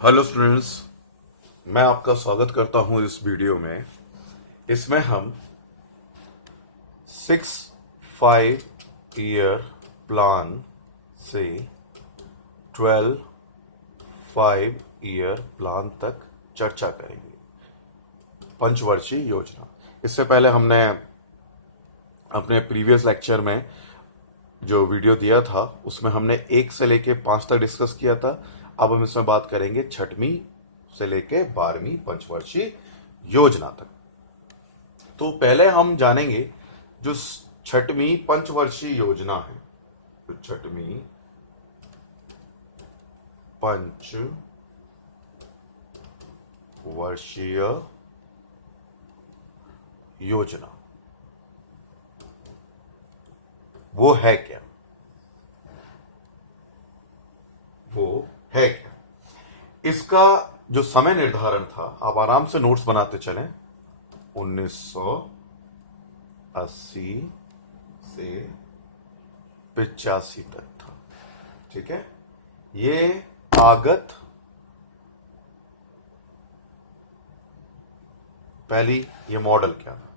Hello students, मैं आपका स्वागत करता हूं इस वीडियो में। इसमें हम 6-5 ईयर प्लान से 12-5 ईयर प्लान तक चर्चा करेंगे, पंचवर्षीय योजना। इससे पहले हमने अपने प्रीवियस लेक्चर में जो वीडियो दिया था उसमें हमने 1 से लेके 5 तक डिस्कस किया था। अब हम इसमें बात करेंगे 6वीं से लेके 12वीं पंचवर्षीय योजना तक। तो पहले हम जानेंगे जो 6वीं पंचवर्षीय योजना है, तो 6वीं पंचवर्षीय योजना वो है क्या? इसका जो समय निर्धारण था, आप आराम से नोट्स बनाते चलें, 1980 से 85 तक था। ठीक है, ये आगत पहली, ये मॉडल क्या था?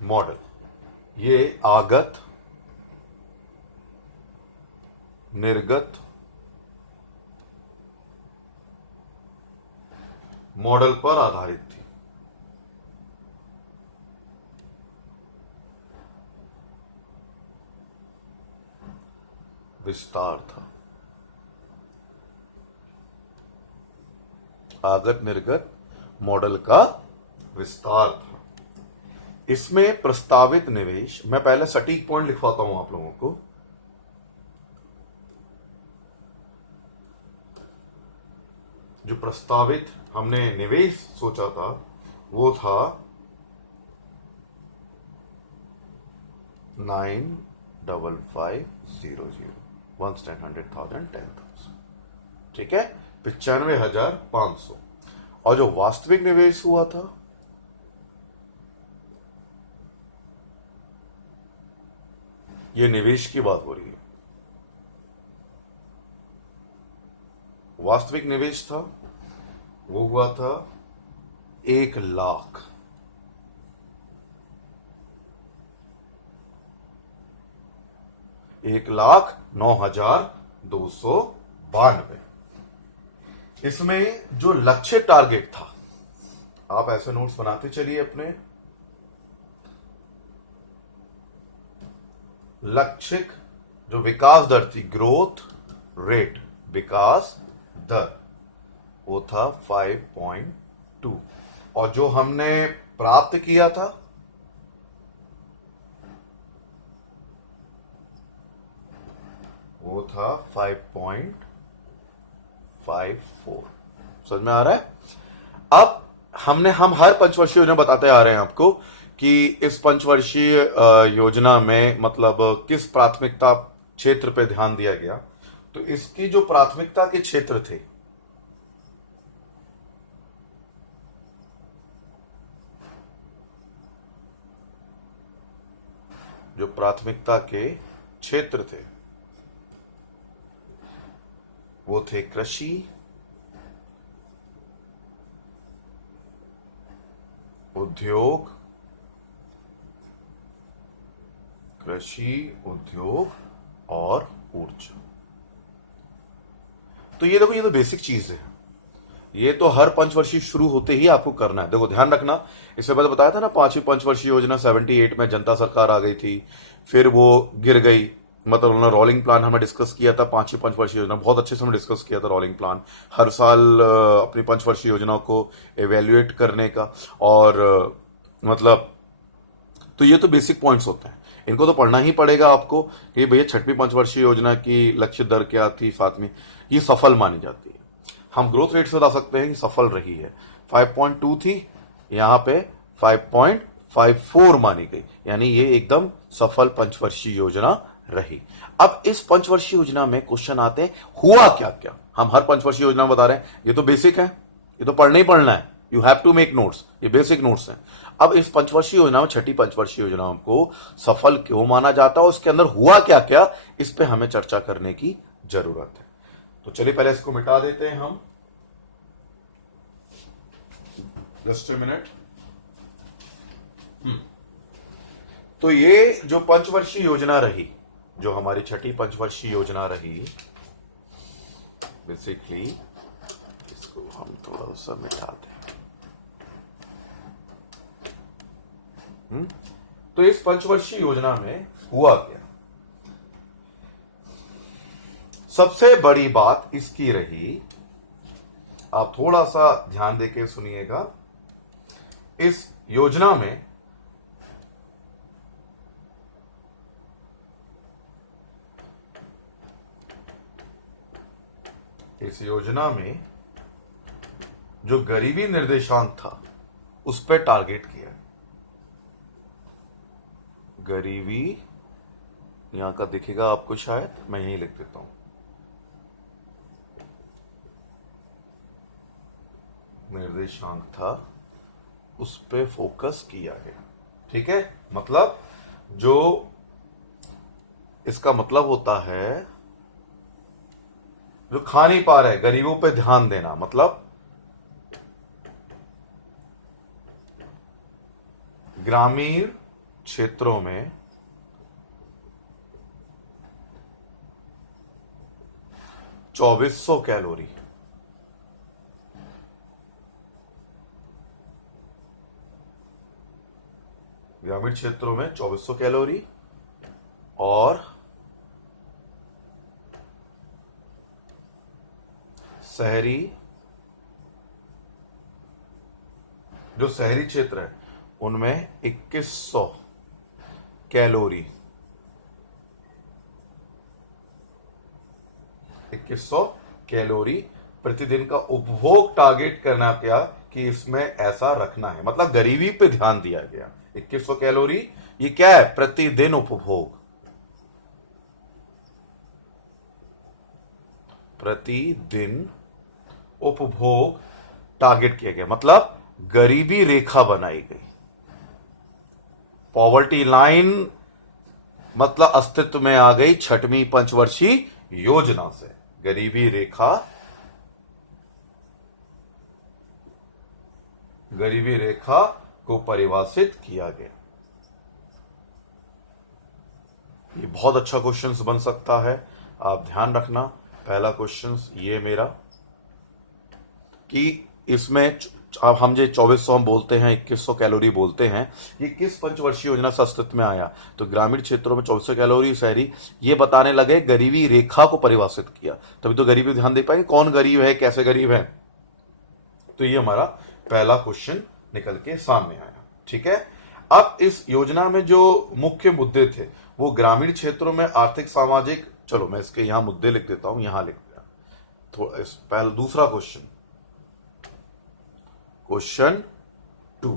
मॉडल ये आगत निर्गत मॉडल पर आधारित थी। विस्तार था, आगत निर्गत मॉडल का विस्तार था। इसमें प्रस्तावित निवेश, मैं पहले सटीक पॉइंट लिखवाता हूं आप लोगों को। जो प्रस्तावित हमने निवेश सोचा था वो था 95500, 1,100,000, ठीक है, 95,500। और जो वास्तविक निवेश हुआ था ये निवेश की बात हो रही है। वास्तविक निवेश था वो हुआ था 1,00,000। $1,09,292। इसमें जो लक्ष्य टारगेट था, आप ऐसे नोट्स बनाते चलिए अपने। लक्षिक जो विकास दर थी, ग्रोथ रेट, विकास दर, वो था 5.2। और जो हमने प्राप्त किया था वो था 5.54। समझ में आ रहा है? अब हम हर पंचवर्षीय योजना बताते आ रहे हैं आपको कि इस पंचवर्षीय योजना में मतलब किस प्राथमिकता क्षेत्र पे ध्यान दिया गया। तो इसकी जो प्राथमिकता के क्षेत्र थे, जो प्राथमिकता के क्षेत्र थे वो थे कृषि, उद्योग, कृषि, उद्योग और ऊर्जा। तो ये देखो, ये तो बेसिक चीज है। ये तो हर पंचवर्षीय शुरू होते ही आपको करना है। देखो ध्यान रखना, इससे पहले बताया था ना, 5वीं पंचवर्षीय योजना 78 में जनता सरकार आ गई थी, फिर वो गिर गई। मतलब उन्होंने रोलिंग प्लान हमें डिस्कस किया था। 5वीं पंचवर्षीय योजना बहुत अच्छे से हमने डिस्कस किया था। रोलिंग प्लान हर साल अपनी पंचवर्षीय योजनाओं को एवेल्युएट करने का, और मतलब तो ये तो बेसिक पॉइंट्स होते हैं, इनको तो पढ़ना ही पड़ेगा आपको कि भैया 6वीं पंचवर्षीय योजना की लक्ष्य दर क्या थी, 7वीं, ये सफल मानी जाती है। हम ग्रोथ रेट से बता सकते हैं कि सफल रही है। 5.2 थी, यहां पे 5.54 मानी गई, यानी ये एकदम सफल पंचवर्षीय योजना रही। अब इस पंचवर्षीय योजना में क्वेश्चन आते हैं, हुआ क्या क्या। हम हर पंचवर्षीय योजना बता रहे हैं, ये तो बेसिक है, ये तो पढ़ना ही पढ़ना है। You have to make notes, ये बेसिक नोट्स हैं। अब इस पंचवर्षीय योजना में, छठी पंचवर्षीय योजना को सफल क्यों माना जाता है और उसके अंदर हुआ क्या क्या, इस पे हमें चर्चा करने की जरूरत है। तो चलिए पहले इसको मिटा देते हैं हम, जस्ट ए मिनट। तो ये जो पंचवर्षीय योजना रही, जो हमारी छठी पंचवर्षीय योजना रही, बेसिकली इसको हम थोड़ा सा मिटाते हैं। तो इस पंचवर्षीय योजना में हुआ क्या, सबसे बड़ी बात इसकी रही, आप थोड़ा सा ध्यान देके सुनिएगा। इस योजना में जो गरीबी निर्देशांक था उस पर टारगेट किया। गरीबी यहां का दिखेगा आपको शायद, मैं यहीं लिख देता हूं। निर्देशांक था, उस पे फोकस किया गया। ठीक है, मतलब जो इसका मतलब होता है, जो खा नहीं पा रहे गरीबों पे ध्यान देना, मतलब ग्रामीण क्षेत्रों में ₹2400 कैलोरी, ग्रामीण क्षेत्रों में 2400 कैलोरी, और शहरी, जो शहरी क्षेत्र है उनमें 2100 कैलोरी, 2100 कैलोरी प्रतिदिन का उपभोग टारगेट करना क्या, कि इसमें ऐसा रखना है, मतलब गरीबी पे ध्यान दिया गया। 2100 कैलोरी ये क्या है, प्रतिदिन उपभोग, प्रतिदिन उपभोग टारगेट किया गया, मतलब गरीबी रेखा बनाई गई। पॉवर्टी लाइन मतलब अस्तित्व में आ गई छठवीं पंचवर्षीय योजना से। गरीबी रेखा, गरीबी रेखा को परिभाषित किया गया। ये बहुत अच्छा क्वेश्चन बन सकता है, आप ध्यान रखना। पहला क्वेश्चन ये मेरा, कि इसमें अब हम जो 2400 हम बोलते हैं, 2100 कैलोरी बोलते हैं, ये किस पंचवर्षीय योजना से अस्तित्व में आया। तो ग्रामीण क्षेत्रों में 2400 कैलोरी, शहरी, ये बताने लगे, गरीबी रेखा को परिभाषित किया, तभी तो गरीबी ध्यान दे पाएंगे, कौन गरीब है, कैसे गरीब है। तो ये हमारा पहला क्वेश्चन निकल के सामने आया। ठीक है, अब इस योजना में जो मुख्य मुद्दे थे वो ग्रामीण क्षेत्रों में आर्थिक सामाजिक, चलो मैं इसके यहां मुद्दे लिख देता हूं, यहां लिख दिया थोड़ा। इस पहला दूसरा क्वेश्चन, क्वेश्चन 2,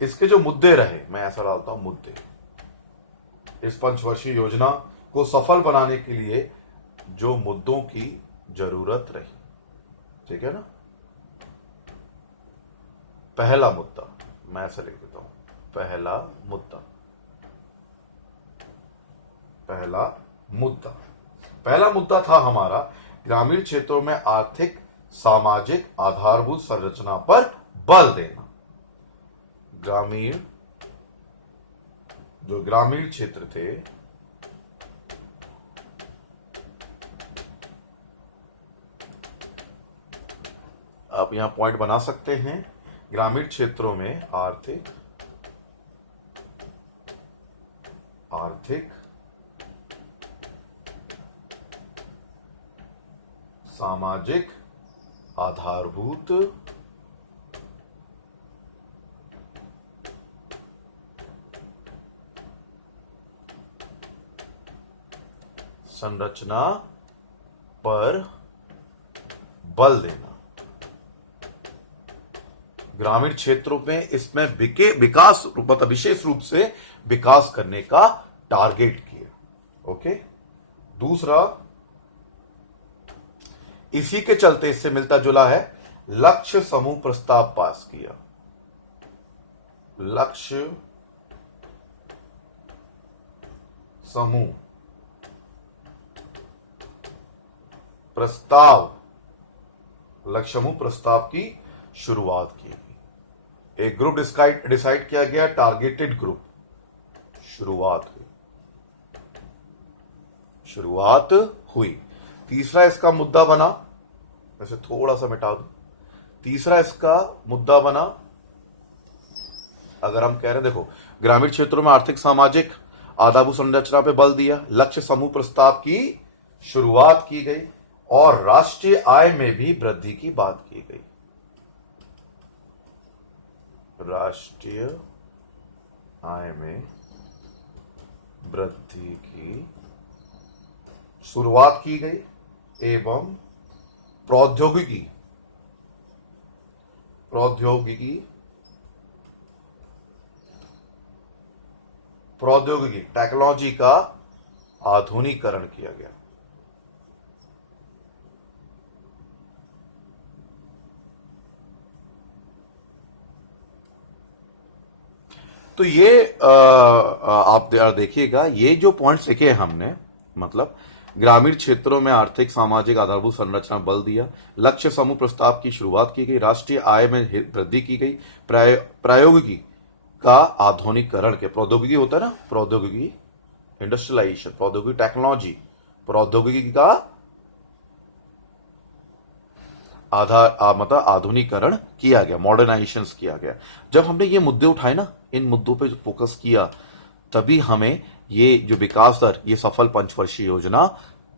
इसके जो मुद्दे रहे, मैं ऐसा डालता हूं मुद्दे, इस पंचवर्षीय योजना को सफल बनाने के लिए जो मुद्दों की जरूरत रही। ठीक है ना, पहला मुद्दा मैं ऐसा लिख देता हूं, पहला मुद्दा, पहला मुद्दा था हमारा ग्रामीण क्षेत्रों में आर्थिक सामाजिक आधारभूत संरचना पर बल देना। जो ग्रामीण क्षेत्र थे, आप यहां पॉइंट बना सकते हैं, ग्रामीण क्षेत्रों में आर्थिक सामाजिक आधारभूत संरचना पर बल देना। ग्रामीण क्षेत्रों में इसमें विकास, मतलब विशेष रूप से विकास करने का टारगेट किया। ओके, दूसरा, इसी के चलते, इससे मिलता जुला है, लक्ष्य समूह प्रस्ताव पास किया। लक्ष्य समूह प्रस्ताव, लक्ष्य समूह प्रस्ताव की शुरुआत की गई। एक ग्रुप डिसाइड किया गया, टारगेटेड ग्रुप, शुरुआत हुई। तीसरा इसका मुद्दा बना, वैसे थोड़ा सा मिटा दो, तीसरा इसका मुद्दा बना, अगर हम कह रहे हैं, देखो ग्रामीण क्षेत्रों में आर्थिक सामाजिक आधारभूत संरचना पे बल दिया, लक्ष्य समूह प्रस्ताव की शुरुआत की गई और राष्ट्रीय आय में भी वृद्धि की बात की गई। राष्ट्रीय आय में वृद्धि की शुरुआत की गई एवं प्रौद्योगिकी टेक्नोलॉजी का आधुनिकीकरण किया गया। तो ये आप देखिएगा, ये जो पॉइंट्स लिखे हैं हमने, मतलब ग्रामीण क्षेत्रों में आर्थिक सामाजिक आधारभूत संरचना बल दिया, लक्ष्य समूह प्रस्ताव की शुरुआत की गई, राष्ट्रीय आय में वृद्धि की गई, प्रौद्योगिकी का आधुनिकीकरण के, प्रौद्योगिकी होता है ना, प्रौद्योगिकी, इंडस्ट्रियलाइजेशन, प्रौद्योगिकी, टेक्नोलॉजी, प्रौद्योगिकी का मतलब आधुनिकीकरण किया गया, मॉडर्नाइजेशन किया गया। जब हमने ये मुद्दे उठाए ना, इन मुद्दों पे जो फोकस किया, तभी हमें ये जो विकास दर, ये सफल पंचवर्षीय योजना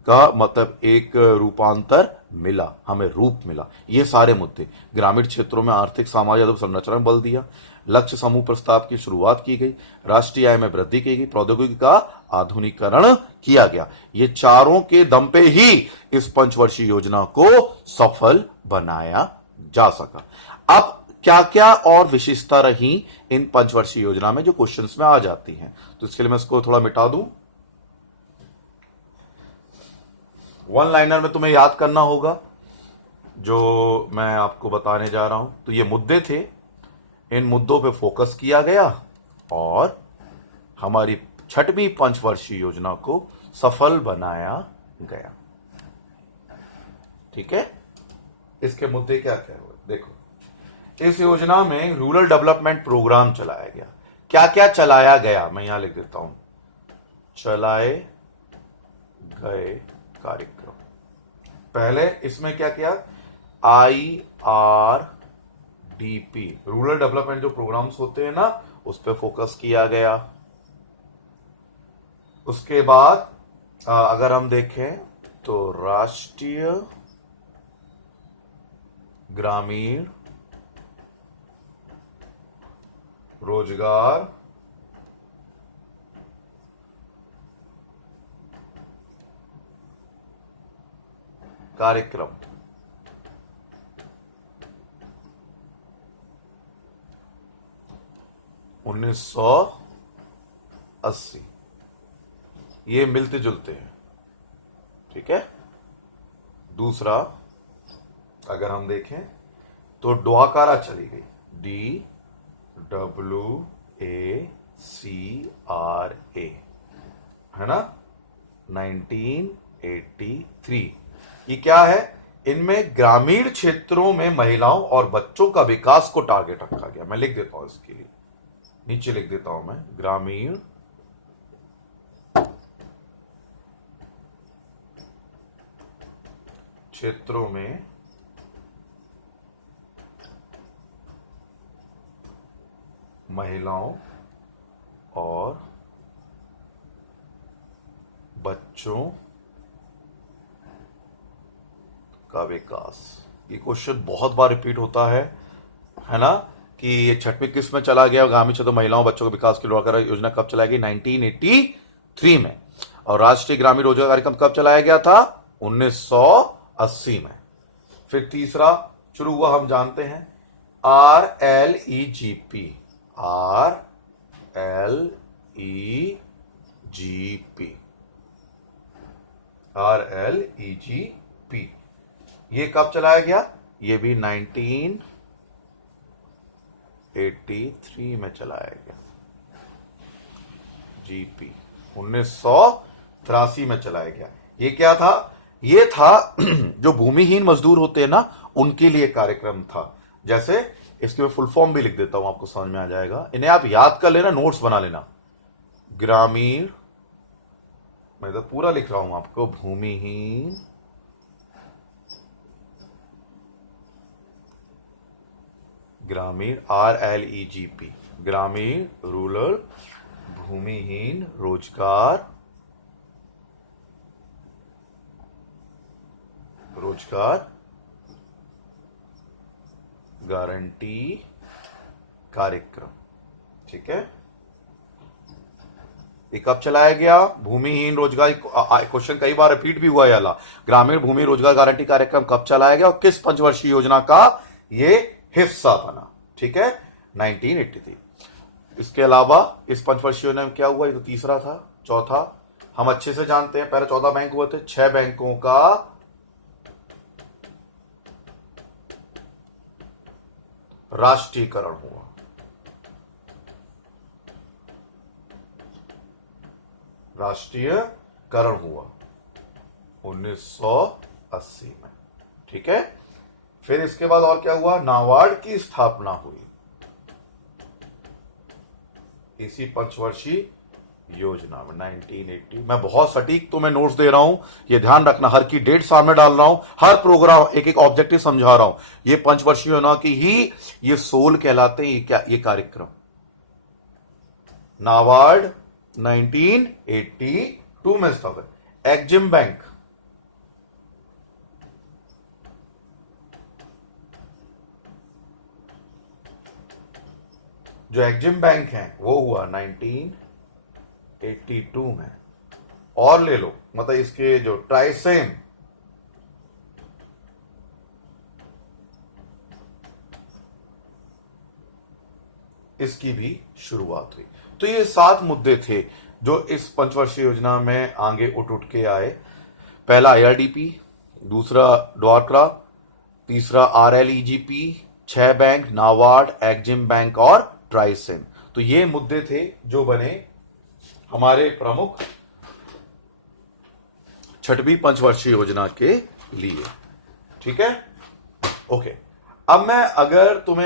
का मतलब एक रूपांतर मिला, हमें रूप मिला। ये सारे मुद्दे, ग्रामीण क्षेत्रों में आर्थिक सामाजिक संरचना में बल दिया, लक्ष्य समूह प्रस्ताव की शुरुआत की गई, राष्ट्रीय आय में वृद्धि की गई, प्रौद्योगिकी का आधुनिकीकरण किया गया। ये चारों के दम पे ही इस पंचवर्षीय योजना को सफल बनाया जा सका। अब क्या क्या और विशेषता रही इन पंचवर्षीय योजना में जो क्वेश्चंस में आ जाती हैं, तो इसके लिए मैं इसको थोड़ा मिटा दूं। वन लाइनर में तुम्हें याद करना होगा जो मैं आपको बताने जा रहा हूं। तो ये मुद्दे थे, इन मुद्दों पे फोकस किया गया और हमारी छठवीं पंचवर्षीय योजना को सफल बनाया गया। ठीक है, इसके मुद्दे क्या क्या हुए देखो। इस योजना में रूरल डेवलपमेंट प्रोग्राम चलाया गया। क्या क्या चलाया गया, मैं यहां लिख देता हूं, चलाए गए कार्यक्रम। पहले इसमें क्या किया, IRDP, रूरल डेवलपमेंट जो प्रोग्राम्स होते हैं ना, उस पर फोकस किया गया। उसके बाद अगर हम देखें तो राष्ट्रीय ग्रामीण रोजगार कार्यक्रम, उन्नीस 1980, ये मिलते जुलते हैं। ठीक है, दूसरा अगर हम देखें तो डुआकारा चली गई, DWACRA, है ना, 1983। ये क्या है, इनमें ग्रामीण क्षेत्रों में महिलाओं और बच्चों का विकास को टारगेट रखा गया। मैं लिख देता हूं, इसके लिए नीचे लिख देता हूं मैं, ग्रामीण क्षेत्रों में महिलाओं और बच्चों का विकास। ये क्वेश्चन बहुत बार रिपीट होता है ना, कि ये छठवीं किस्त में चला गया, ग्रामीण क्षेत्र महिलाओं बच्चों के विकास की डुआकारा योजना कब चलाई गई, 1983 में। और राष्ट्रीय ग्रामीण रोजगार कार्यक्रम कब चलाया गया था, 1980 में। फिर तीसरा शुरू हुआ, हम जानते हैं, RLEGP, RLEGP, ये कब चलाया गया, ये भी 1983 में चलाया गया। जीपी 1983 में चलाया गया। ये क्या था? ये था जो भूमिहीन मजदूर होते हैं ना, उनके लिए कार्यक्रम था। जैसे इसके मैं फुल फॉर्म भी लिख देता हूं, आपको समझ में आ जाएगा। इन्हें आप याद कर लेना, नोट्स बना लेना। ग्रामीण, मैं तो पूरा लिख रहा हूं आपको, भूमिहीन ग्रामीण, RLEGP, ग्रामीण रूरल भूमिहीन रोजगार गारंटी कार्यक्रम। ठीक है, ये कब चलाया गया? भूमिहीन रोजगार, क्वेश्चन कई बार रिपीट भी हुआ है वाला। ग्रामीण भूमि रोजगार गारंटी कार्यक्रम कब चलाया गया और किस पंचवर्षीय योजना का ये हिस्सा बना? ठीक है, 1983। इसके अलावा इस पंचवर्षीय योजना में क्या हुआ? ये तो तीसरा था। चौथा हम अच्छे से जानते हैं, पहले 14 बैंक हुए थे, 6 बैंकों का राष्ट्रीयकरण हुआ। राष्ट्रीयकरण हुआ 1980 में। ठीक है, फिर इसके बाद और क्या हुआ? नाबार्ड की स्थापना हुई इसी पंचवर्षीय योजना में 1980। मैं बहुत सटीक तुम्हें नोट्स दे रहा हूं, ये ध्यान रखना, हर की डेट सामने डाल रहा हूं, हर प्रोग्राम एक एक ऑब्जेक्टिव समझा रहा हूं। ये पंचवर्षीय योजना की ही ये सोल कहलाते हैं। ये क्या? ये कार्यक्रम नाबार्ड 1982 में स्थापित। एक्जिम बैंक, जो एक्जिम बैंक है वो हुआ 1982 में। और ले लो, मतलब इसके जो ट्राइसेम, इसकी भी शुरुआत हुई। तो ये 7 मुद्दे थे जो इस पंचवर्षीय योजना में आगे उठ के आए। पहला IRDP, दूसरा ड्वार्क्रा, तीसरा RLEGP, 6 bank, NABARD, Exim bank और ट्राइसेम। तो ये मुद्दे थे जो बने हमारे प्रमुख 6वीं पंचवर्षीय योजना के लिए। ठीक है, ओके। अब मैं, अगर तुम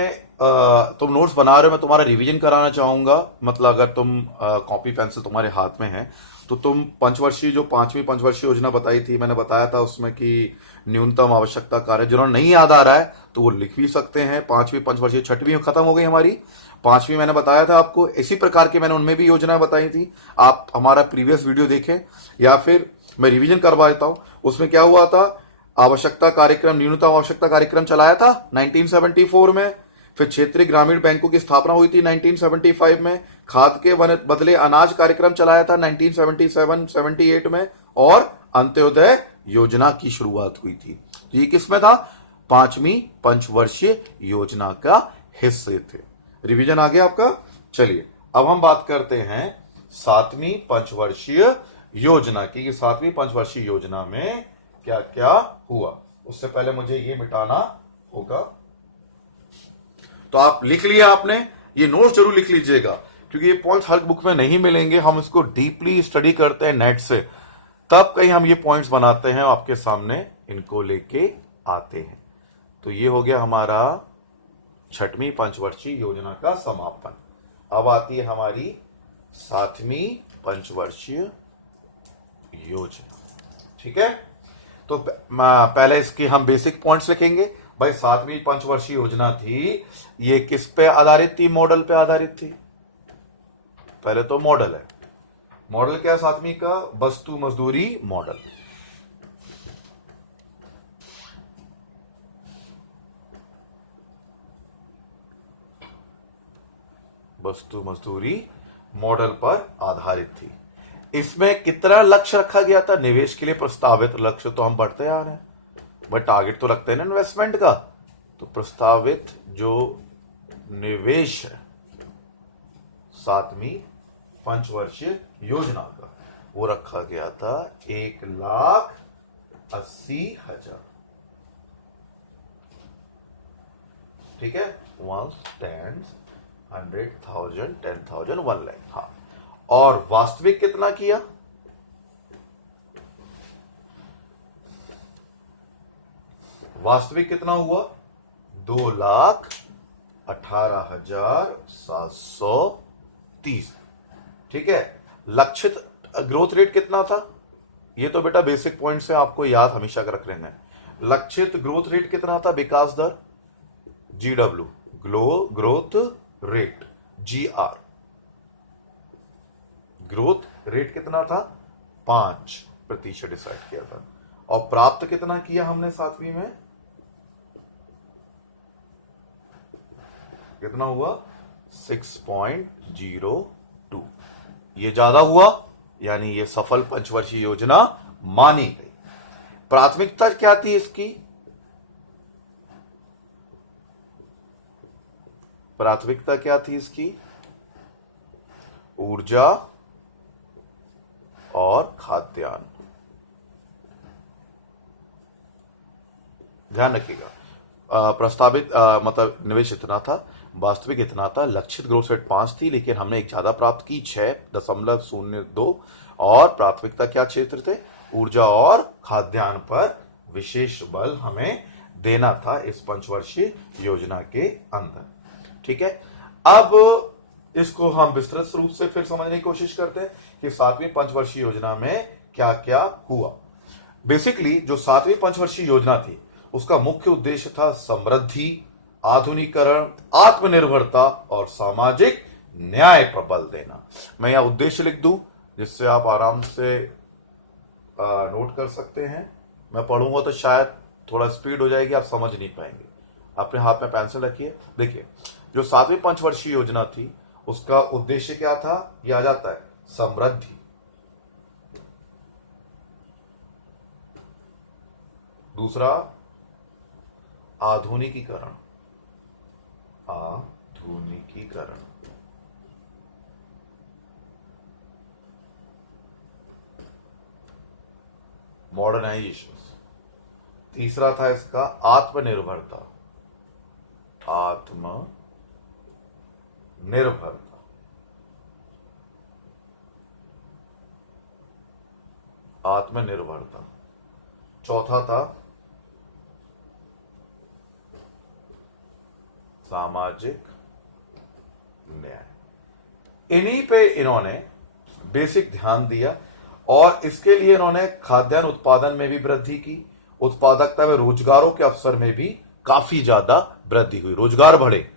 नोट्स बना रहे हो, मैं तुम्हारा रिवीजन कराना चाहूंगा। मतलब अगर तुम कॉपी पेंसिल तुम्हारे हाथ में है तो तुम पंचवर्षीय, जो 5वीं पंचवर्षीय योजना बताई थी, मैंने बताया था उसमें कि न्यूनतम आवश्यकता कार्य, जिन्होंने नहीं याद आ रहा है तो वो लिख भी सकते हैं। 5वीं पंचवर्षीय, 6वीं खत्म हो गई हमारी, 5वीं मैंने बताया था आपको। इसी प्रकार के मैंने उनमें भी योजनाएं बताई थी। आप हमारा प्रीवियस वीडियो देखें या फिर मैं रिवीजन करवा देता हूं। उसमें क्या हुआ था? आवश्यकता कार्यक्रम, न्यूनतम आवश्यकता कार्यक्रम चलाया था 1974 में। फिर क्षेत्रीय ग्रामीण बैंकों की स्थापना हुई थी 1975 में। खाद के बदले अनाज कार्यक्रम चलाया था 1977-78 में। और अंत्योदय योजना की शुरुआत हुई थी। तो ये किसमें था? 5वीं पंचवर्षीय योजना का हिस्से थे। रिवीजन आ गया आपका। चलिए अब हम बात करते हैं 7वीं पंचवर्षीय योजना की। 7वीं पंचवर्षीय योजना में क्या क्या हुआ। उससे पहले मुझे ये मिटाना होगा। तो आप लिख लिया आपने, ये नोट्स जरूर लिख लीजिएगा, क्योंकि ये पॉइंट्स हर बुक में नहीं मिलेंगे। हम इसको डीपली स्टडी करते हैं नेट से, तब कहीं हम ये पॉइंट्स बनाते हैं, आपके सामने इनको लेके आते हैं। तो ये हो गया हमारा 6वीं पंचवर्षीय योजना का समापन। अब आती है हमारी 7वीं पंचवर्षीय योजना। ठीक है, तो पहले इसके हम बेसिक पॉइंट्स लिखेंगे। भाई 7वीं पंचवर्षीय योजना थी, ये किस पे आधारित थी? मॉडल पे आधारित थी। पहले तो मॉडल है। मॉडल क्या है 7वीं का? वस्तु मजदूरी मॉडल। वस्तु मजदूरी मॉडल पर आधारित थी। इसमें कितना लक्ष्य रखा गया था? निवेश के लिए प्रस्तावित लक्ष्य तो हम बढ़ते आ रहे हैं, बट टारगेट तो रखते हैं ना इन्वेस्टमेंट का। तो प्रस्तावित जो निवेश है 7वीं पंचवर्षीय योजना का, वो रखा गया था 1,80,000। ठीक है, 1 10 100,000 10,000 1 लाख। हाँ, और वास्तविक कितना किया? वास्तविक कितना हुआ? 2,18,730। ठीक है, लक्षित ग्रोथ रेट कितना था? ये तो बेटा बेसिक पॉइंट से आपको याद हमेशा रख लेना है। लक्षित ग्रोथ रेट कितना था? विकास दर, GW, growth rate, GR, growth rate कितना था? 5% डिसाइड किया था। और प्राप्त कितना किया हमने 7वीं में? कितना हुआ? 6.02। ये ज्यादा हुआ, यानी ये सफल पंचवर्षीय योजना मानी गई। प्राथमिकता क्या थी इसकी? प्राथमिकता क्या थी इसकी? ऊर्जा और खाद्यान्न। ध्यान रखिएगा, प्रस्तावित मतलब निवेश इतना था, वास्तविक इतना था, लक्षित ग्रोथ रेट 5 थी, लेकिन हमने एक ज्यादा प्राप्त की 6.02। और प्राथमिकता क्या क्षेत्र थे? ऊर्जा और खाद्यान्न पर विशेष बल हमें देना था इस पंचवर्षीय योजना के अंदर। ठीक है, अब इसको हम विस्तृत रूप से फिर समझने की कोशिश करते हैं कि 7वीं पंचवर्षीय योजना में क्या क्या हुआ। बेसिकली जो 7वीं पंचवर्षीय योजना थी उसका मुख्य उद्देश्य था समृद्धि, आधुनिकीकरण, आत्मनिर्भरता और सामाजिक न्याय पर बल देना। मैं यहां उद्देश्य लिख दूं जिससे आप आराम से नोट कर सकते हैं। मैं पढ़ूंगा तो शायद थोड़ा स्पीड हो जाएगी, आप समझ नहीं पाएंगे। अपने हाथ में पेंसिल रखिए। देखिए, जो 7वीं पंचवर्षीय योजना थी उसका उद्देश्य क्या था? यह आ जाता है समृद्धि, दूसरा आधुनिकीकरण, मॉडर्नाइजेशन, तीसरा था इसका आत्मनिर्भरता, आत्मनिर्भरता, चौथा था सामाजिक न्याय। इन्हीं पे इन्होंने बेसिक ध्यान दिया और इसके लिए इन्होंने खाद्यान्न उत्पादन में भी वृद्धि की, उत्पादकता व रोजगारों के अवसर में भी काफी ज्यादा वृद्धि हुई, रोजगार बढ़े।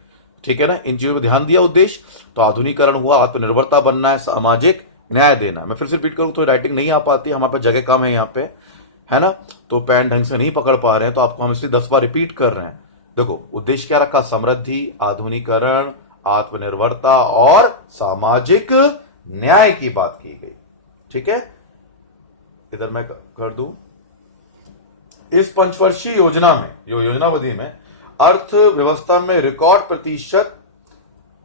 ठीक है ना, इन चीजों पर ध्यान दिया उद्देश्य। तो आधुनिकीकरण हुआ, आत्मनिर्भरता बनना है, सामाजिक न्याय देना। मैं फिर से रिपीट करूं तो राइटिंग नहीं आ पाती, हमारे पास जगह कम है यहाँ पे, है ना, तो पेन ढंग से नहीं पकड़ पा रहे हैं, तो आपको हम इसलिए 10 बार रिपीट कर रहे हैं। देखो, उद्देश्य क्या रखा? समृद्धि, आधुनिकीकरण, आत्मनिर्भरता और सामाजिक न्याय की बात की गई। ठीक है, इधर मैं कर दूं। इस पंचवर्षीय योजना में, जो योजनावधि में अर्थव्यवस्था में रिकॉर्ड प्रतिशत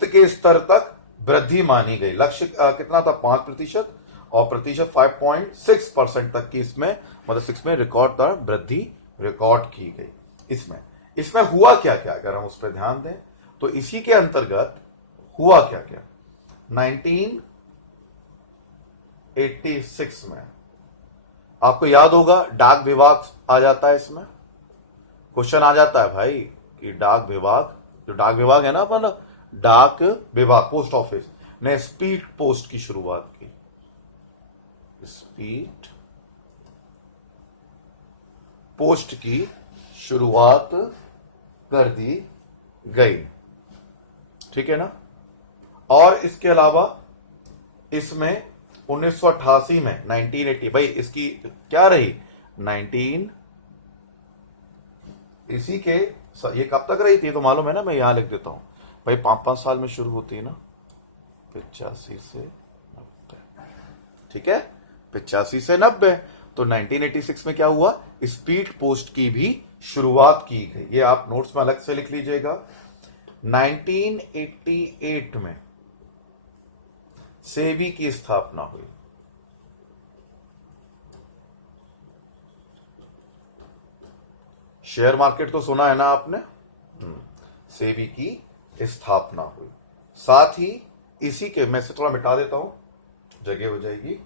के स्तर तक वृद्धि मानी गई। लक्ष्य कितना था? 5% और प्रतिशत 5.6% तक की इसमें, मतलब 6 में रिकॉर्ड दर वृद्धि रिकॉर्ड की गई। इसमें हुआ क्या क्या, अगर हम उस पर ध्यान दें तो इसी के अंतर्गत हुआ क्या क्या। 1986 में आपको याद होगा डाक विभाग आ जाता है, इसमें क्वेश्चन आ जाता है भाई कि डाक विभाग, जो डाक विभाग है ना अपन, डाक विभाग, पोस्ट ऑफिस ने स्पीड पोस्ट की शुरुआत की। स्पीड पोस्ट की शुरुआत कर दी गई। ठीक है ना, और इसके अलावा इसमें 1988 में 1980, भाई इसकी क्या रही 19, इसी के ये कब तक रही थी तो मालूम है ना, मैं यहां लिख देता हूं भाई, 5-5 साल में शुरू होती है ना, 85 से 90। ठीक है, 85 से 90। तो 1986 में क्या हुआ? स्पीड पोस्ट की भी शुरुआत की गई। ये आप नोट्स में अलग से लिख लीजिएगा। 1988 में सेबी की स्थापना हुई। शेयर मार्केट तो सुना है ना आपने, सेबी की स्थापना हुई। साथ ही इसी के, मैं से थोड़ा मिटा देता हूं, जगह हो जाएगी।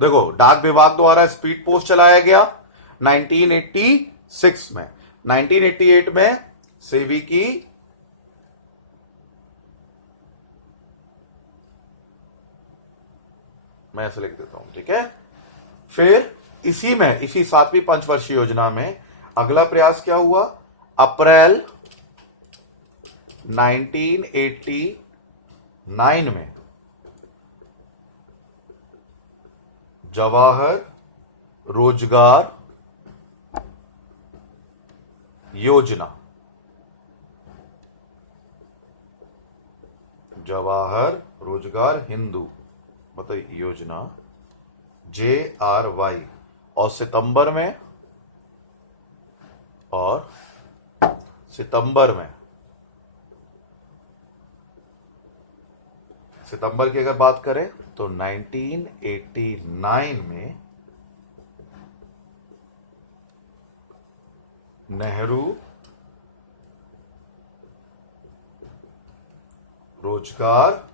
देखो, डाक विभाग द्वारा स्पीड पोस्ट चलाया गया 1986 में। 1988 में सेबी की मैं ऐसे लिख देता हूं, ठीक है। फिर इसी 7वीं पंचवर्षीय योजना में अगला प्रयास क्या हुआ? अप्रैल 1989 में जवाहर रोजगार योजना, जवाहर रोजगार हिंदू मतलब योजना JRY, और सितंबर की अगर बात करें तो 1989 में नेहरू रोजगार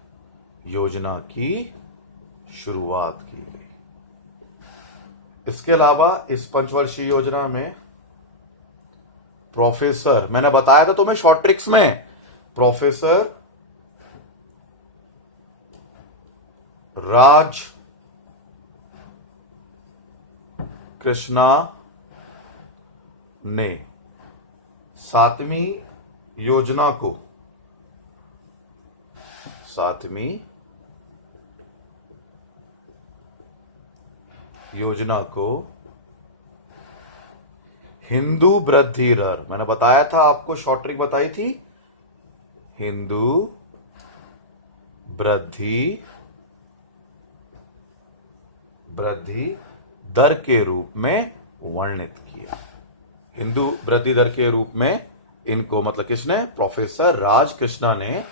योजना की शुरुआत की गई। इसके अलावा इस पंचवर्षीय योजना में प्रोफेसर, मैंने बताया था तुम्हें शॉर्ट ट्रिक्स में, प्रोफेसर राज कृष्णा ने 7वीं योजना को हिंदू वृद्धि दर, मैंने बताया था आपको, शॉर्ट ट्रिक बताई थी, हिंदू वृद्धि दर के रूप में वर्णित किया। हिंदू वृद्धि दर के रूप में इनको, मतलब किसने? प्रोफेसर राज कृष्णा ने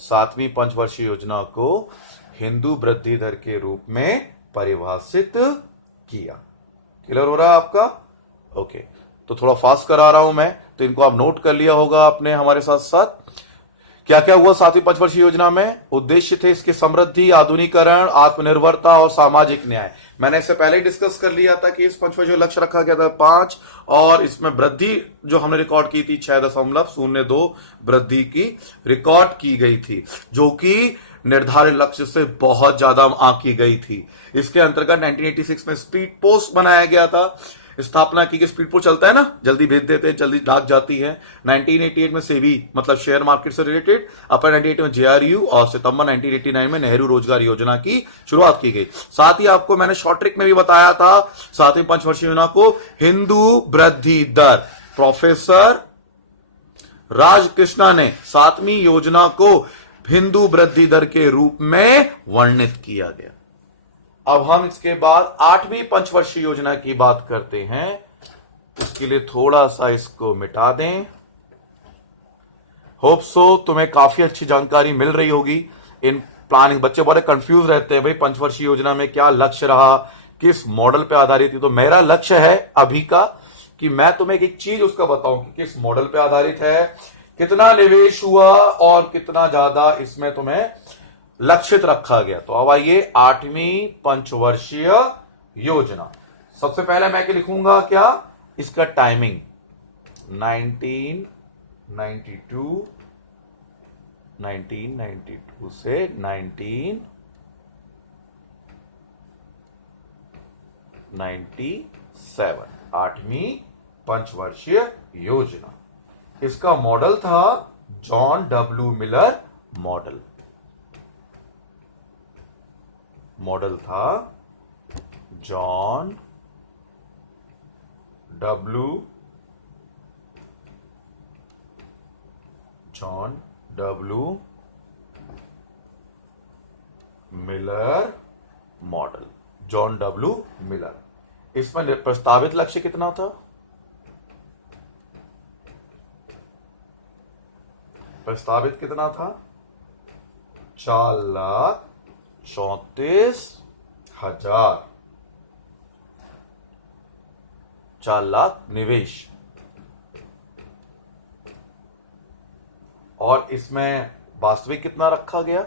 7वीं पंचवर्षीय योजना को हिंदू वृद्धि दर के रूप में परिभाषित किया। क्लियर हो रहा है आपका? ओके, तो थोड़ा फास्ट करा रहा हूं मैं, तो इनको आप नोट कर लिया होगा आपने हमारे साथ साथ। क्या क्या हुआ 7वीं पंचवर्षीय योजना में? उद्देश्य थे इसके समृद्धि, आधुनिकरण, आत्मनिर्भरता और सामाजिक न्याय। मैंने इससे पहले ही डिस्कस कर लिया था कि इस पंचवर्षीय लक्ष्य रखा गया था 5, और इसमें वृद्धि जो हमने रिकॉर्ड की थी 6.02 वृद्धि की रिकॉर्ड की गई थी, जो कि निर्धारित लक्ष्य से बहुत ज्यादा आंकी गई थी। इसके अंतर्गत 1986 में स्पीड पोस्ट बनाया गया था, स्थापना की गई। स्पीड पोस्ट चलता है ना, जल्दी भेज देते हैं, जल्दी डाक जाती है। 1988 में सेबी मतलब शेयर मार्केट से रिलेटेड, अप्रैल 1988 में JRU, और सितंबर 1989 में नेहरू रोजगार योजना की शुरुआत की गई। साथ ही आपको मैंने शॉर्ट ट्रिक में भी बताया था 7वीं पंचवर्षीय योजना को हिंदू वृद्धि दर, प्रोफेसर राजकृष्णा ने 7वीं योजना को हिंदू वृद्धि दर के रूप में वर्णित किया गया। अब हम इसके बाद 8वीं पंचवर्षीय योजना की बात करते हैं। उसके लिए थोड़ा सा इसको मिटा दें। होप सो तुम्हें काफी अच्छी जानकारी मिल रही होगी इन प्लानिंग। बच्चे बड़े कंफ्यूज रहते हैं, भाई पंचवर्षीय योजना में क्या लक्ष्य रहा, किस मॉडल पे आधारित थी। तो मेरा लक्ष्य है अभी का कि मैं तुम्हें एक चीज उसका बताऊं कि किस मॉडल पे आधारित है, कितना निवेश हुआ और कितना ज्यादा इसमें तुम्हें लक्षित रखा गया। तो अब आइए 8वीं पंचवर्षीय योजना। सबसे पहले मैं क्या लिखूंगा, क्या इसका टाइमिंग 1992 से 1997, 8वीं पंचवर्षीय योजना। इसका मॉडल था John W Miller model. Model था John W Miller model, John W Miller. इसमें प्रस्तावित लक्ष्य कितना था? प्रस्तावित कितना था? 4 लाख 34,000 4,00,000 निवेश। और इसमें वास्तविक कितना रखा गया?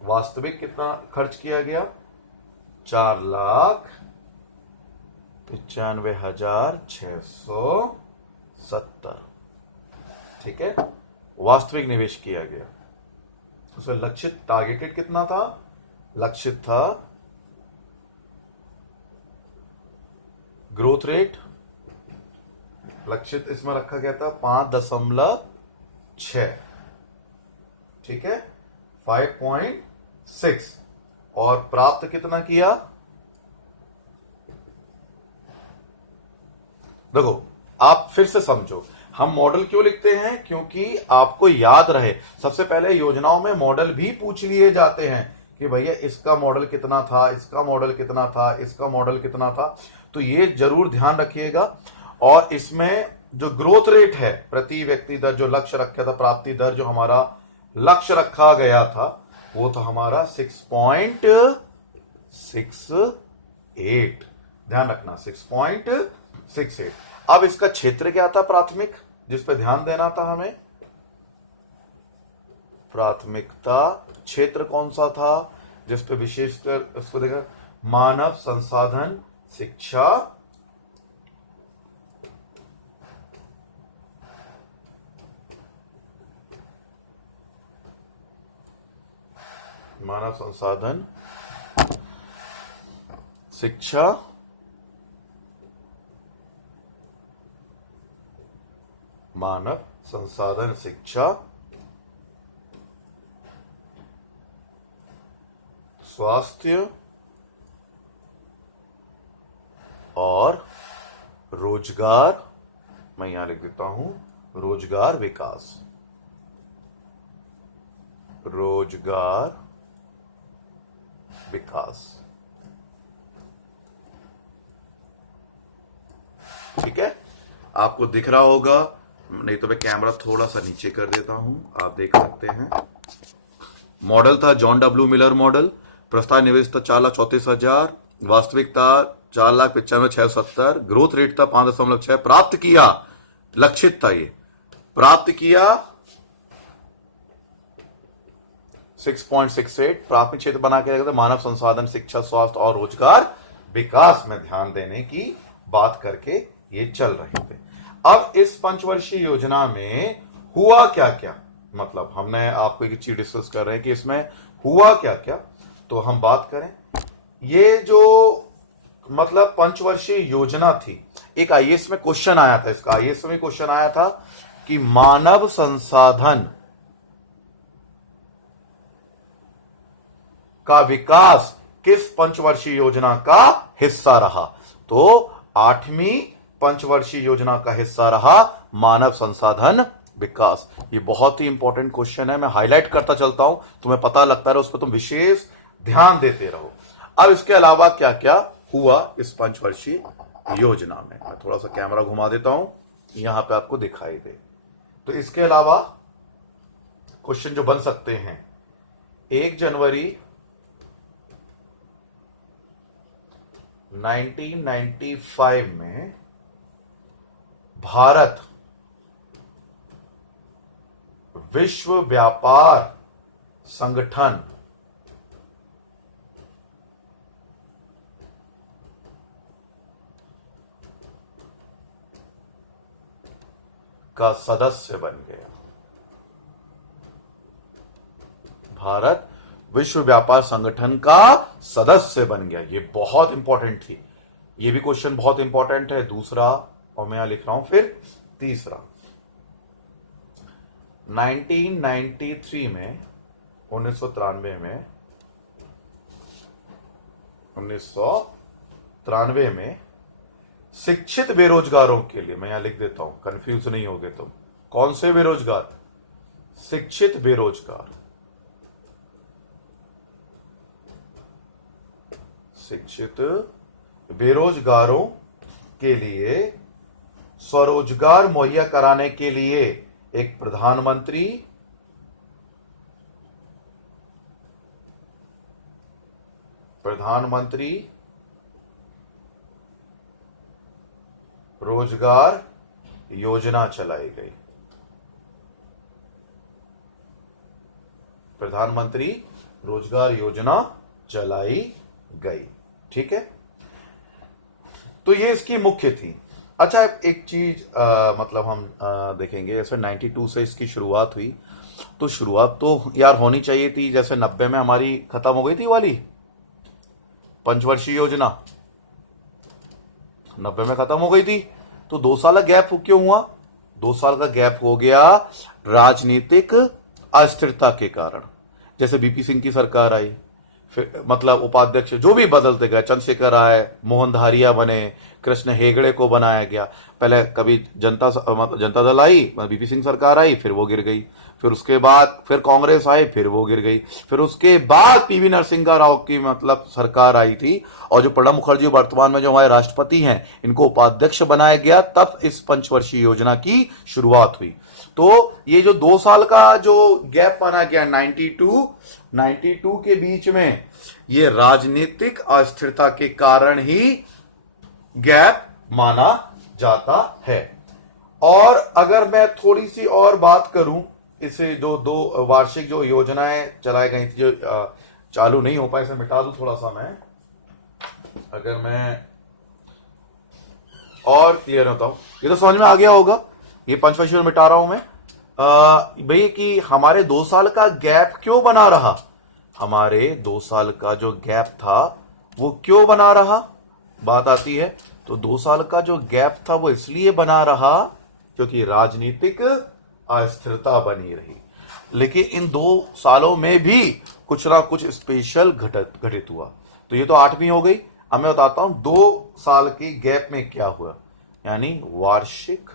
वास्तविक कितना खर्च किया गया? 4,95,670। ठीक है, वास्तविक निवेश किया गया। उसमें लक्षित टारगेटेड कितना था? लक्षित था ग्रोथ रेट, लक्षित इसमें रखा गया था 5.6। ठीक है, 5.6। और प्राप्त कितना किया? देखो, आप फिर से समझो, हम मॉडल क्यों लिखते हैं? क्योंकि आपको याद रहे। सबसे पहले योजनाओं में मॉडल भी पूछ लिए जाते हैं कि भैया इसका मॉडल कितना था, इसका मॉडल कितना था, इसका मॉडल कितना था। तो ये जरूर ध्यान रखिएगा। और इसमें जो ग्रोथ रेट है, प्रति व्यक्ति दर, जो लक्ष्य रखा था, प्राप्ति दर जो हमारा लक्ष्य रखा गया था, वो था हमारा 6.68। ध्यान रखना, 6.68। अब इसका क्षेत्र क्या था प्राथमिक, जिस पे ध्यान देना था हमें? प्राथमिकता क्षेत्र कौन सा था जिस पे विशेषकर उसको देखा? मानव संसाधन शिक्षा मानव संसाधन शिक्षा मानव संसाधन शिक्षा स्वास्थ्य और रोजगार। मैं यहां लिख देता हूं रोजगार विकास। रोजगार विकास। ठीक है, आपको दिख रहा होगा, नहीं तो मैं कैमरा थोड़ा सा नीचे कर देता हूं, आप देख सकते हैं। मॉडल था जॉन डब्ल्यू मिलर मॉडल। प्रस्ताव निवेश था 4,34,000, वास्तविकता 4,95,670, ग्रोथ रेट था 5.6। प्राप्त किया, लक्षित था, ये प्राप्त किया 6.68। प्राथमिक क्षेत्र बना के रखा था मानव संसाधन शिक्षा स्वास्थ्य और रोजगार विकास में ध्यान देने की बात करके ये चल रहे थे। अब इस पंचवर्षीय योजना में हुआ क्या क्या, मतलब हमने आपको एक चीज डिस्कस कर रहे हैं कि इसमें हुआ क्या क्या। तो हम बात करें, ये जो मतलब पंचवर्षीय योजना थी, एक आईएएस में क्वेश्चन आया था, इसका आईएएस में क्वेश्चन आया था कि मानव संसाधन का विकास किस पंचवर्षीय योजना का हिस्सा रहा? तो 8वीं पंचवर्षीय योजना का हिस्सा रहा मानव संसाधन विकास। ये बहुत ही इंपॉर्टेंट क्वेश्चन है, मैं हाईलाइट करता चलता हूं, तुम्हें पता लगता है, उस पर तुम विशेष ध्यान देते रहो। अब इसके अलावा क्या क्या हुआ इस पंचवर्षीय योजना में, मैं थोड़ा सा कैमरा घुमा देता हूं, यहां पे आपको दिखाई दे। तो इसके अलावा क्वेश्चन जो बन सकते हैं, 1 जनवरी 1995 में भारत विश्व व्यापार संगठन का सदस्य बन गया। भारत विश्व व्यापार संगठन का सदस्य बन गया। ये बहुत इंपॉर्टेंट थी, ये भी क्वेश्चन बहुत इंपॉर्टेंट है। दूसरा, और मैं यहां लिख रहा हूं फिर तीसरा, 1993 में 1993 में शिक्षित बेरोजगारों के लिए, मैं यहां लिख देता हूं, कंफ्यूज नहीं होगे तुम, कौन से बेरोजगार? शिक्षित बेरोजगार। शिक्षित बेरोजगारों के लिए स्वरोजगार मुहैया कराने के लिए एक प्रधानमंत्री रोजगार योजना चलाई गई। प्रधानमंत्री रोजगार योजना चलाई गई। ठीक है, तो ये इसकी मुख्य थी। अच्छा, एक चीज मतलब हम देखेंगे, जैसे 92 से इसकी शुरुआत हुई, तो शुरुआत तो यार होनी चाहिए थी, जैसे 90 में हमारी खत्म हो गई थी वाली पंचवर्षीय योजना, 90 में खत्म हो गई थी, तो 2 साल का गैप क्यों हुआ? 2 साल का गैप हो गया राजनीतिक अस्थिरता के कारण। जैसे बीपी सिंह की सरकार आई, फिर मतलब उपाध्यक्ष जो भी बदलते गए, चंद्रशेखर आए, मोहन धारिया बने, कृष्ण हेगड़े को बनाया गया। पहले कभी जनता दल आई, बीपी सिंह सरकार आई, फिर वो गिर गई। फिर उसके बाद फिर कांग्रेस आई, फिर वो गिर गई। फिर उसके बाद पीवी नरसिंह राव की मतलब सरकार आई थी, और जो प्रणब मुखर्जी वर्तमान में जो हमारे राष्ट्रपति हैं, इनको उपाध्यक्ष बनाया गया, तब इस पंचवर्षीय योजना की शुरुआत हुई। तो ये जो 2 साल का जो गैप माना गया 92 के बीच में, ये राजनीतिक अस्थिरता के कारण ही गैप माना जाता है। और अगर मैं थोड़ी सी और बात करूं, इसे जो 2 वार्षिक जो योजनाएं चलाई गई थी, जो चालू नहीं हो पाए, इसे मिटा दूं थोड़ा सा मैं, अगर मैं और क्लियर होता हूं। ये तो समझ में आ गया होगा, ये पंचवर्षीय मिटा रहा हूं मैं भाई, कि हमारे 2 साल का गैप क्यों बना रहा। हमारे 2 साल का जो गैप था वो क्यों बना रहा, बात आती है। तो 2 साल का जो गैप था वो इसलिए बना रहा क्योंकि राजनीतिक अस्थिरता बनी रही। लेकिन इन 2 सालों में भी कुछ ना कुछ स्पेशल घटित हुआ। तो ये तो 8वीं हो गई। अब मैं बताता हूं 2 साल के गैप में क्या हुआ, यानी वार्षिक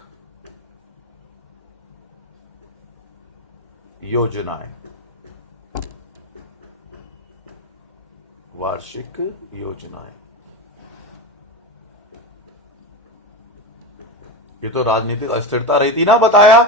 योजनाएं। वार्षिक योजनाएं, ये तो राजनीतिक अस्थिरता रही थी ना, बताया।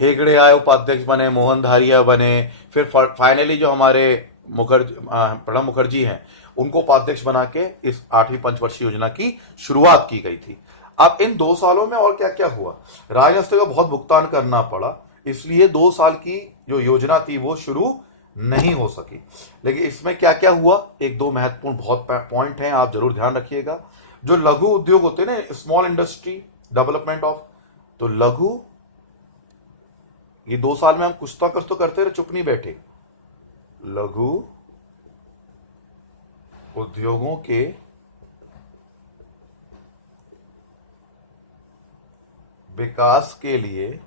हेगड़े आए, उपाध्यक्ष बने, मोहन धारिया बने, फिर फाइनली जो हमारे प्रणब मुखर्जी हैं, उनको उपाध्यक्ष बना के इस 8वीं पंचवर्षीय योजना की शुरुआत की गई थी। अब इन 2 सालों में और क्या क्या हुआ, राजस्व का बहुत भुगतान करना पड़ा, इसलिए 2 साल की जो योजना थी वो शुरू नहीं हो सकी। लेकिन इसमें क्या क्या हुआ, 1-2 महत्वपूर्ण बहुत पॉइंट हैं, आप जरूर ध्यान रखिएगा। जो लघु उद्योग होते हैं ना, स्मॉल इंडस्ट्री डेवलपमेंट ऑफ, तो लघु, ये 2 साल में हम कुछ तो करते रहे, चुप नहीं बैठे। लघु उद्योगों के विकास के लिए,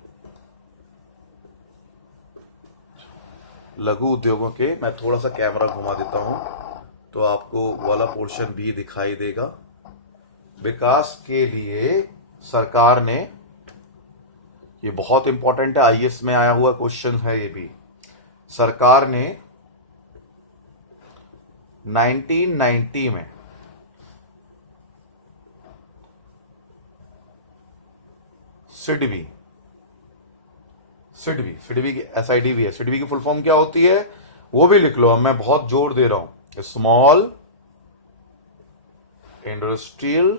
लघु उद्योगों के, मैं थोड़ा सा कैमरा घुमा देता हूं तो आपको वाला पोर्शन भी दिखाई देगा। विकास के लिए सरकार ने, ये बहुत इंपॉर्टेंट है, आईएएस में आया हुआ क्वेश्चन है ये भी, सरकार ने 1990 में सिडबी की एसआईडी भी है, सिडबी की फुल फॉर्म क्या होती है वो भी लिख लो, अब मैं बहुत जोर दे रहा हूं। Small industrial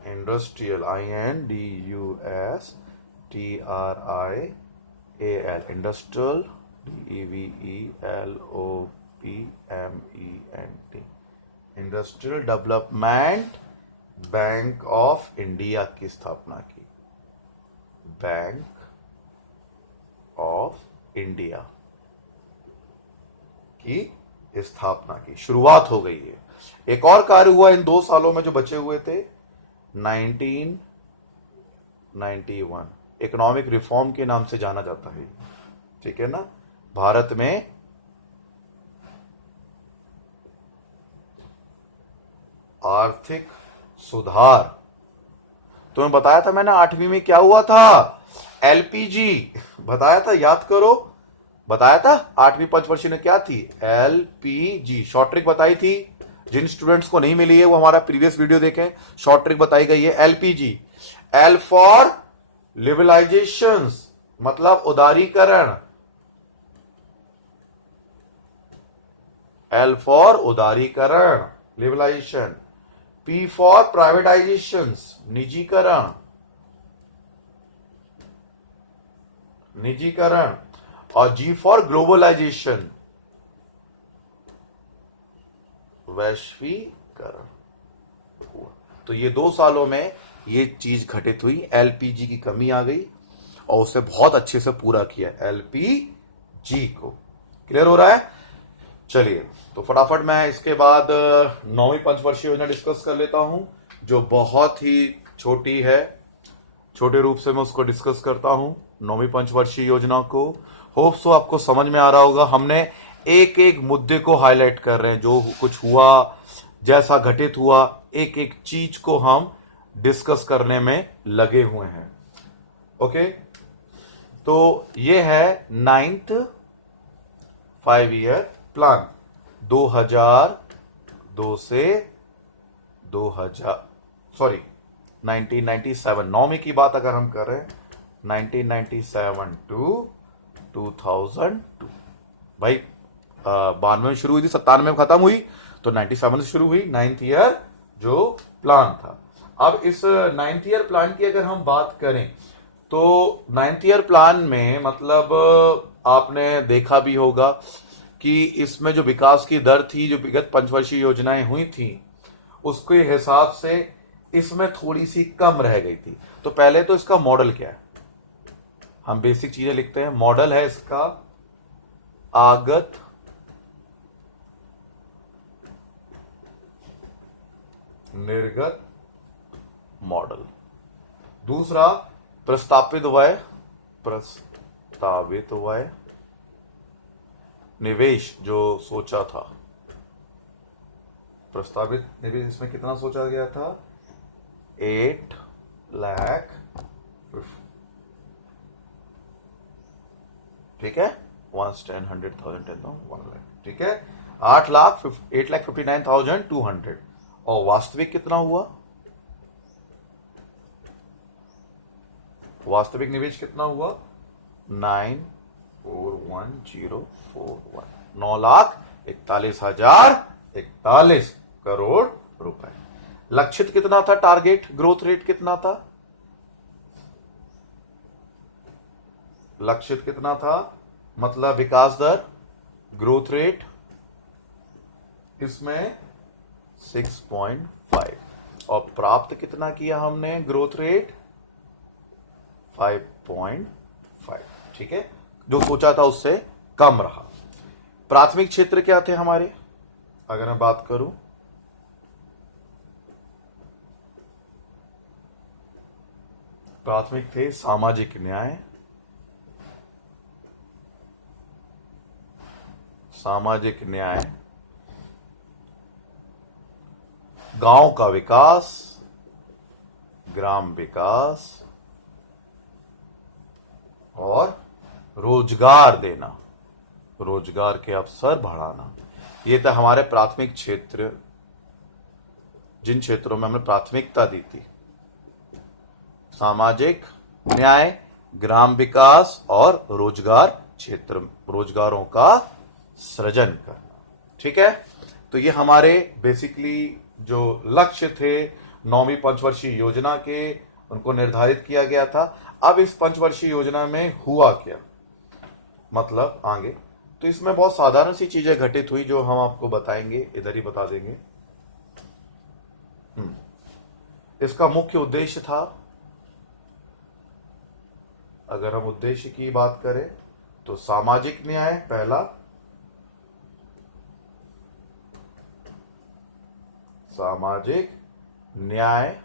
INDUSTRIAL industrial DEVELOPMENT industrial development bank of India की स्थापना की। बैंक ऑफ इंडिया की स्थापना की, शुरुआत हो गई है। एक और कार्य हुआ इन 2 सालों में जो बचे हुए थे, 1991 इकोनॉमिक रिफॉर्म के नाम से जाना जाता है, ठीक है ना। भारत में आर्थिक सुधार, तुम्हें बताया था मैंने 8वीं में क्या हुआ था, एलपीजी बताया था, याद करो, बताया था 8वीं पंचवर्षीय में क्या थी, एलपीजी शॉर्ट ट्रिक बताई थी। जिन स्टूडेंट्स को नहीं मिली है वो हमारा प्रीवियस वीडियो देखें, शॉर्ट ट्रिक बताई गई है। एलपीजी, एल फॉर लिबरलाइजेशंस मतलब उदारीकरण, L फॉर उदारीकरण लिबरलाइजेशन, P फॉर प्राइवेटाइजेशंस निजीकरण, निजीकरण, और G फॉर ग्लोबलाइजेशन वैश्वीकरण। तो ये 2 सालों में ये चीज घटित हुई, एलपीजी की कमी आ गई और उसे बहुत अच्छे से पूरा किया एलपीजी को। क्लियर हो रहा है? चलिए तो फटाफट मैं इसके बाद 9वीं पंचवर्षीय योजना डिस्कस कर लेता हूं, जो बहुत ही छोटी है। छोटे रूप से मैं उसको डिस्कस करता हूं 9वीं पंचवर्षीय योजना को। होप सो आपको समझ में आ रहा होगा। हमने एक एक मुद्दे को हाईलाइट कर रहे हैं, जो कुछ हुआ, जैसा घटित हुआ, एक एक चीज को हम डिस्कस करने में लगे हुए हैं। ओके, तो ये है 9th 5 ईयर प्लान 2002 से 1997, 9वीं की बात अगर हम कर रहे हैं 1997 टू 2002। भाई 92 में शुरू हुई थी, 97 में खत्म हुई, तो 97 से शुरू हुई 9th ईयर जो प्लान था। अब इस 9th ईयर प्लान की अगर हम बात करें तो 9th ईयर प्लान में मतलब आपने देखा भी होगा कि इसमें जो विकास की दर थी, जो विगत पंचवर्षीय योजनाएं हुई थी, उसके हिसाब से इसमें थोड़ी सी कम रह गई थी। तो पहले तो इसका मॉडल क्या है, हम बेसिक चीजें लिखते हैं। मॉडल है इसका आगत निर्गत मॉडल। दूसरा प्रस्तावित व्यय निवेश जो सोचा था, प्रस्तावित निवेश इसमें कितना सोचा गया था, 8 लाख, ठीक है, 1 10 100,000 10,000 1 लाख, ठीक है, 8,59,200। और वास्तविक कितना हुआ, वास्तविक निवेश कितना हुआ, 941,041, 9,41,041 करोड़ रुपए। लक्षित कितना था, टारगेट ग्रोथ रेट कितना था, लक्षित कितना था, मतलब विकास दर ग्रोथ रेट इसमें 6.5, और प्राप्त कितना किया हमने, ग्रोथ रेट 5.5, ठीक है, जो सोचा था उससे कम रहा। प्राथमिक क्षेत्र क्या थे हमारे, अगर मैं बात करूं, प्राथमिक थे सामाजिक न्याय, सामाजिक न्याय, गांव का विकास, ग्राम विकास, और रोजगार देना, रोजगार के अवसर बढ़ाना। ये था हमारे प्राथमिक क्षेत्र, जिन क्षेत्रों में हमने प्राथमिकता दी थी, सामाजिक न्याय, ग्राम विकास और रोजगार क्षेत्र, रोजगारों का सृजन करना, ठीक है। तो ये हमारे बेसिकली जो लक्ष्य थे 9वीं पंचवर्षीय योजना के, उनको निर्धारित किया गया था। अब इस पंचवर्षीय योजना में हुआ क्या, मतलब आगे, तो इसमें बहुत साधारण सी चीजें घटित हुई जो हम आपको बताएंगे, इधर ही बता देंगे। इसका मुख्य उद्देश्य था, अगर हम उद्देश्य की बात करें तो सामाजिक न्याय पहला, सामाजिक न्याय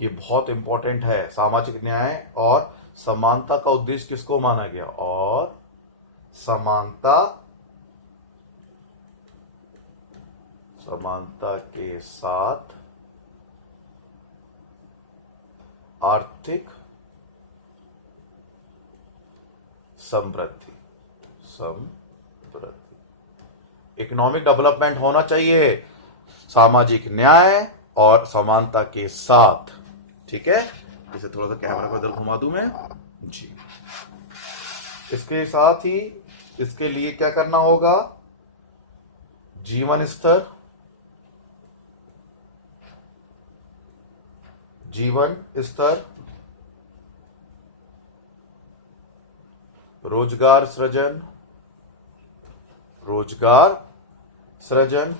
ये बहुत इंपॉर्टेंट है। सामाजिक न्याय और समानता का उद्देश्य किसको माना गया, और समानता, समानता के साथ आर्थिक समृद्धि, समृद्धि, इकोनॉमिक डेवलपमेंट होना चाहिए सामाजिक न्याय और समानता के साथ, ठीक है। इसे थोड़ा सा कैमरा को इधर घुमा दूं मैं जी। इसके साथ ही इसके लिए क्या करना होगा, जीवन स्तर, जीवन स्तर, रोजगार सृजन, रोजगार सृजन,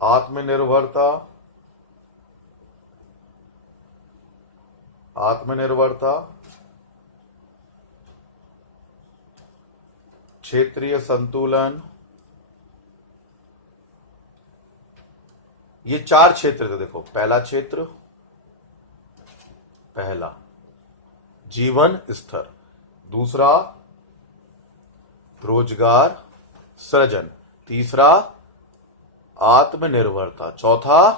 आत्मनिर्भरता, आत्मनिर्भरता, क्षेत्रीय संतुलन। ये 4 क्षेत्र थे। देखो, पहला क्षेत्र, पहला जीवन स्तर, दूसरा रोजगार सृजन, तीसरा आत्मनिर्भरता, चौथा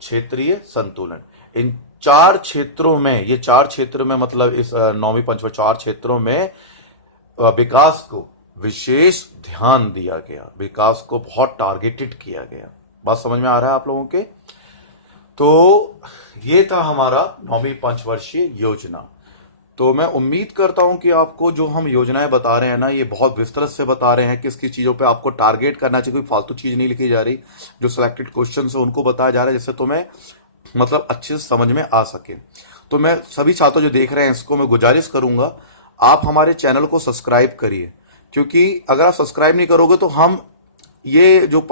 क्षेत्रीय संतुलन। इन 4 क्षेत्रों में, ये 4 क्षेत्र में मतलब इस 9वीं पंचवर्षीय 4 क्षेत्रों में विकास को विशेष ध्यान दिया गया, विकास को बहुत टारगेटेड किया गया। बात समझ में आ रहा है आप लोगों के? तो ये था हमारा 9वीं पंचवर्षीय योजना। तो मैं उम्मीद करता हूं कि आपको जो हम योजनाएं बता रहे हैं ना, ये बहुत विस्तृत से बता रहे हैं, किस किस चीजों पे आपको टारगेट करना चाहिए, कोई फालतू चीज नहीं लिखी जा रही, जो सिलेक्टेड क्वेश्चन है उनको बताया जा रहा है, जिससे तुम्हें मतलब अच्छे से समझ में आ सके। तो मैं सभी छात्र जो देख रहे हैं इसको मैं गुजारिश करूंगा, आप हमारे चैनल को सब्सक्राइब करिए, क्योंकि अगर आप सब्सक्राइब नहीं करोगे तो हम ये जो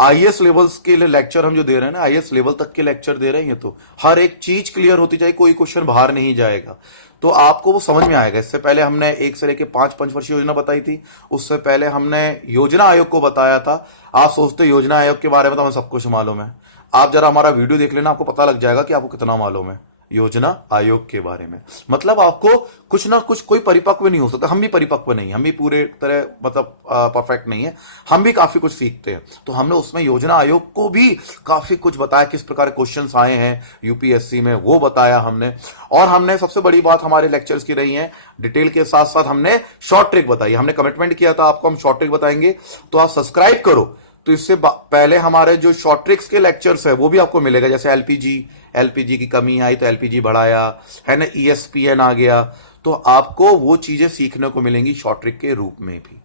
आईएएस लेवल्स के लिए लेक्चर हम जो दे रहे हैं ना, आईएएस लेवल तक के लेक्चर दे रहे हैं, तो हर एक चीज क्लियर होती जाए, कोई क्वेश्चन बाहर नहीं जाएगा, तो आपको वो समझ में आएगा। इससे पहले हमने 1 से लेकर 5 पंचवर्षीय योजना बताई थी, उससे पहले हमने योजना आयोग को बताया था। आप सोचते योजना आयोग के बारे में तो हमें सब कुछ मालूम है, आप जरा हमारा वीडियो देख लेना, आपको पता लग जाएगा कि आपको कितना मालूम है योजना आयोग के बारे में। मतलब आपको कुछ ना कुछ, कोई परिपक्व नहीं हो सकता, हम भी परिपक्व नहीं, हम भी पूरे तरह मतलब परफेक्ट नहीं है, हम भी काफी कुछ सीखते हैं। तो हमने उसमें योजना आयोग को भी काफी कुछ बताया, किस प्रकार क्वेश्चंस आए हैं यूपीएससी में वो बताया हमने। और हमने सबसे बड़ी बात हमारे लेक्चर्स की रही है, डिटेल के साथ साथ हमने शॉर्ट ट्रिक बताई। हमने कमिटमेंट किया था आपको हम शॉर्ट ट्रिक बताएंगे, तो आप सब्सक्राइब करो, तो इससे पहले हमारे जो शॉर्ट ट्रिक्स के लेक्चर्स है वो भी आपको मिलेगा। जैसे एलपीजी की कमी आई तो एलपीजी बढ़ाया है ना, ईएसपीएन आ गया, तो आपको वो चीजें सीखने को मिलेंगी शॉर्ट ट्रिक के रूप में भी।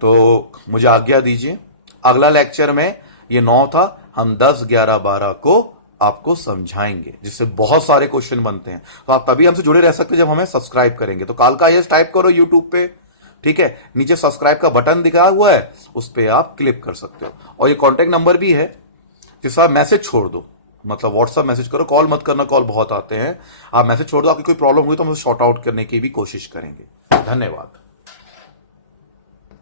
तो मुझे आज्ञा दीजिए, अगला लेक्चर में ये 9 था, हम 10, 11, 12 को आपको समझाएंगे, जिससे बहुत सारे क्वेश्चन बनते हैं। तो आप तभी हमसे जुड़े रह सकते जब हमें सब्सक्राइब करेंगे। तो कालका आईएएस टाइप करो यूट्यूब पे, ठीक है, नीचे सब्सक्राइब का बटन दिखा हुआ है, उस पर आप क्लिक कर सकते हो। और ये कॉन्टेक्ट नंबर भी है, जिससे आप मैसेज छोड़ दो, मतलब व्हाट्सएप मैसेज करो, कॉल मत करना, कॉल बहुत आते हैं। आप मैसेज छोड़ दो, आपकी कोई प्रॉब्लम हुई तो हम उसे शॉर्ट आउट करने की भी कोशिश करेंगे। धन्यवाद।